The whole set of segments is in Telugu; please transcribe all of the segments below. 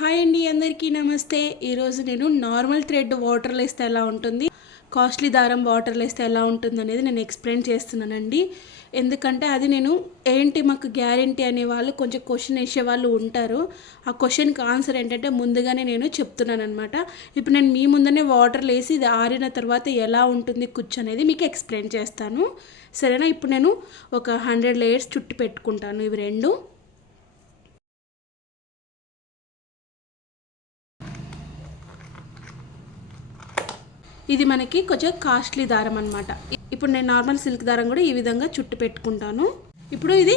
హాయ్ అండి, అందరికీ నమస్తే. ఈరోజు నేను నార్మల్ థ్రెడ్ వాటర్లో వేస్తే ఎలా ఉంటుంది, కాస్ట్లీ దారం వాటర్లో వేస్తే ఎలా ఉంటుంది అనేది నేను ఎక్స్ప్లెయిన్ చేస్తున్నానండి. ఎందుకంటే అది నేను ఏంటి మాకు గ్యారంటీ అనే వాళ్ళు కొంచెం క్వశ్చన్ వేసే వాళ్ళు ఉంటారు. ఆ క్వశ్చన్కి ఆన్సర్ ఏంటంటే ముందుగానే నేను చెప్తున్నాను అనమాట. ఇప్పుడు నేను మీ ముందనే వాటర్లో వేసి ఇది ఆరిన తర్వాత ఎలా ఉంటుంది కుచ్చు అనేది మీకు ఎక్స్ప్లెయిన్ చేస్తాను, సరేనా. ఇప్పుడు నేను ఒక 100 లేయర్స్ చుట్టి పెట్టుకుంటాను. ఇవి రెండు ఇది మనకి కొంచెం కాస్ట్లీ దారం అనమాట. ఇప్పుడు నేను నార్మల్ సిల్క్ దారం కూడా ఈ విధంగా చుట్టు పెట్టుకుంటాను. ఇప్పుడు ఇది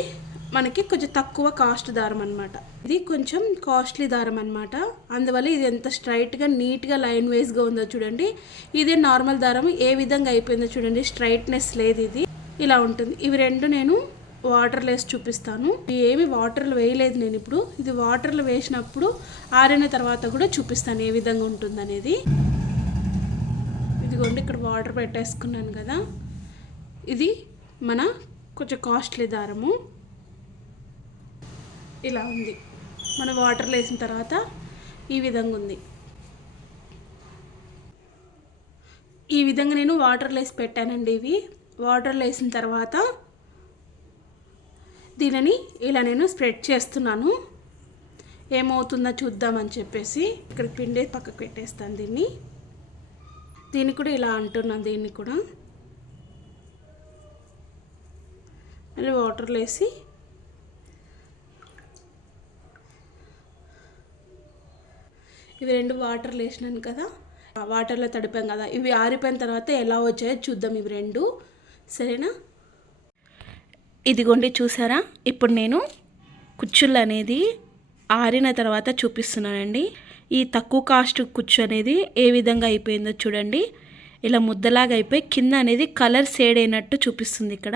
మనకి కొంచెం తక్కువ కాస్ట్ దారం అనమాట. ఇది కొంచెం కాస్ట్లీ దారం అనమాట. అందువల్ల ఇది ఎంత స్ట్రైట్గా నీట్గా లైన్ వైజ్గా ఉందో చూడండి. ఇదే నార్మల్ దారం ఏ విధంగా అయిపోయిందో చూడండి, స్ట్రైట్నెస్ లేదు. ఇది ఇలా ఉంటుంది. ఇవి రెండు నేను వాటర్లో వేసి చూపిస్తాను. ఏమి వాటర్లో వేయలేదు నేను. ఇప్పుడు ఇది వాటర్లో వేసినప్పుడు ఆరిన తర్వాత కూడా చూపిస్తాను ఏ విధంగా ఉంటుంది అనేది. ఇదిగోండి, ఇక్కడ వాటర్ పెట్టేసుకున్నాను కదా. ఇది మన కొంచెం కాస్ట్లీ దారము. ఇలా ఉంది. మన వాటర్లో వేసిన తర్వాత ఈ విధంగా ఉంది. ఈ విధంగా నేను వాటర్లో వేసి పెట్టానండి. ఇవి వాటర్లో వేసిన తర్వాత దీనిని ఇలా నేను స్ప్రెడ్ చేస్తున్నాను. ఏమవుతుందో చూద్దామని చెప్పేసి ఇక్కడ పిండి పక్కకు పెట్టేస్తాను. దీన్ని కూడా ఇలా అంటున్నాను. దీన్ని కూడా మళ్ళీ వాటర్లో వేసి ఇవి రెండు వాటర్లో వేసినాను కదా, వాటర్లో తడిపాం కదా. ఇవి ఆరిపోయిన తర్వాత ఎలా వచ్చాయో చూద్దాం ఇవి రెండు, సరేనా. ఇదిగోండి, చూసారా. ఇప్పుడు నేను కుచ్చుళ్ళు అనేది ఆరిన తర్వాత చూపిస్తున్నానండి. ఈ తక్కువ కాస్ట్ కుచ్చు అనేది ఏ విధంగా అయిపోయిందో చూడండి. ఇలా ముద్దలాగా అయిపోయి కింద అనేది కలర్ షేడ్ అయినట్టు చూపిస్తుంది. ఇక్కడ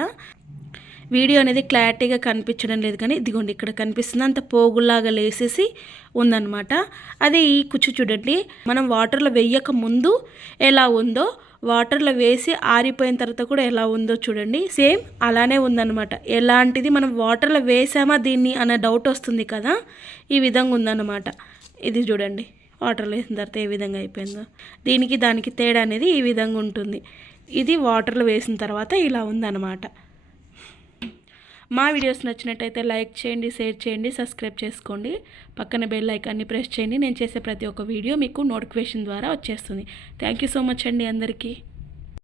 వీడియో అనేది క్లారిటీగా కనిపించడం లేదు కానీ ఇదిగోండి ఇక్కడ కనిపిస్తుంది. అంత పోగులాగా లేసేసి ఉందన్నమాట. అదే ఈ కుచ్చు చూడండి, మనం వాటర్లో వేయక ముందు ఎలా ఉందో వాటర్లో వేసి ఆరిపోయిన తర్వాత కూడా ఎలా ఉందో చూడండి. సేమ్ అలానే ఉందన్నమాట. ఎలాంటిది మనం వాటర్లో వేసామా దీన్ని అన్న డౌట్ వస్తుంది కదా, ఈ విధంగా ఉందన్నమాట. ఇది చూడండి, వాటర్లో వేసిన తర్వాత ఏ విధంగా అయిపోయిందో. దీనికి దానికి తేడా అనేది ఈ విధంగా ఉంటుంది. ఇది వాటర్లో వేసిన తర్వాత ఇలా ఉందన్నమాట. మా వీడియోస్ నచ్చినట్టయితే లైక్ చేయండి, షేర్ చేయండి, సబ్స్క్రైబ్ చేసుకోండి. పక్కన బెల్ ఐకాన్ని ప్రెస్ చేయండి. నేను చేసే ప్రతి ఒక్క వీడియో మీకు నోటిఫికేషన్ ద్వారా వచ్చేస్తుంది. థ్యాంక్ యూ సో మచ్ అండి అందరికీ.